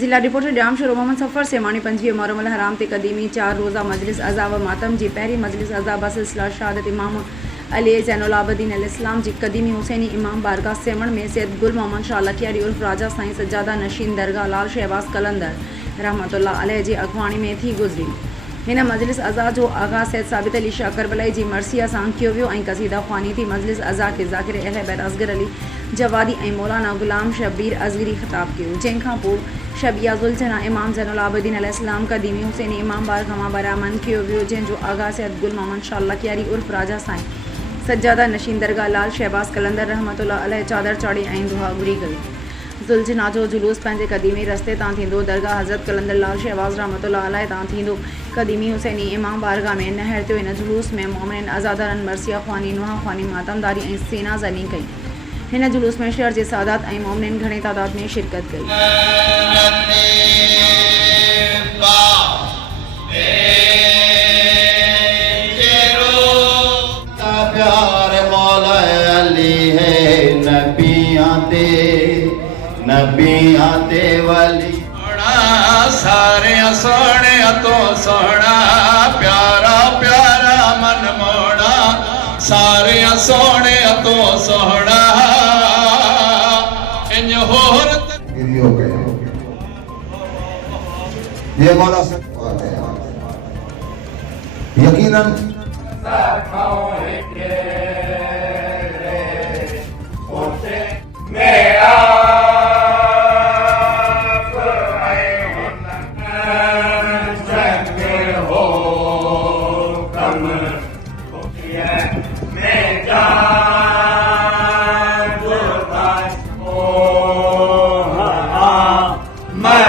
जिला reporter dam शोर मोहम्मद सफ़र से मानी 25 मुहर्रम अल हराम ते कदीमी 4 रोज़ा मजलिस अज़ा व मातम जी पहिरीं मजलिस अज़ा बसिलसिला शहादत इमाम अली ज़ैनुल आबिदीन अलैहिस्सलाम जी कदीमी हुसैनी इमाम बारगाह सेमण में सैयद गुल मोहम्मद शाह लखियारी उर्फ राजा साईं सज्जादा नशीन दरगाह लाल शहबाज कलंदर रहमतुल्लाह अलैह जी अगवाणी में थी गुज़री। हिन मजलिस अज़ा जो आगाज़ सैयद साबित अली शाह करबलाई जी मरसिया सां कयो वियो ऐं कसीदा ख़्वानी थी। मजलिस अज़ा के ज़ाकिर अहल बैत असगर अली जवादी ऐं मौलाना गुलाम शब्बीर अज़गरी ख़िताब कयो, जंहिंखां पोइ शबिया ज़ुलझना इमाम ज़ैनुल आबिदीन अलैहिस्सलाम कदीमी हुसैनी इमाम बारगाह मां बरामद कयो वियो, जंहिंजो आगाज़ सैयद गुल मोहम्मद शाह लखियारी उर्फ राजा साईं सज्जादा नशीन दरगाह लाल शहबाज कलंदर रहमतुल्लाह अलैह चादर चाढ़ी ऐं दुआ घुरी गई। ज़ुलझना जो जुलूस पंहिंजे क़दीमी रस्ते तां थींदो, दरगाह हज़रत कलंदर लाल शहबाज रहमतुल्लाह अलैह तां थींदो। कदीमी हुसैनी इमाम बारगाह में नहर ते हिन जुलूस में मोमिन अज़ादारन मरसिया ख़्वानी नुहा ख़्वानी मातमदारी ऐं सेना ज़नी कई। हिन जुलूस में शहर जे सादात ऐं मोमिन घणे तादाद में शिरकत कई। नबियां ते वली सारे सोने तो सोना प्यारा प्यारा मन मोड़ा, सारे सोने तो सोना इन होर ये मौला से यकीनन मेरा मैं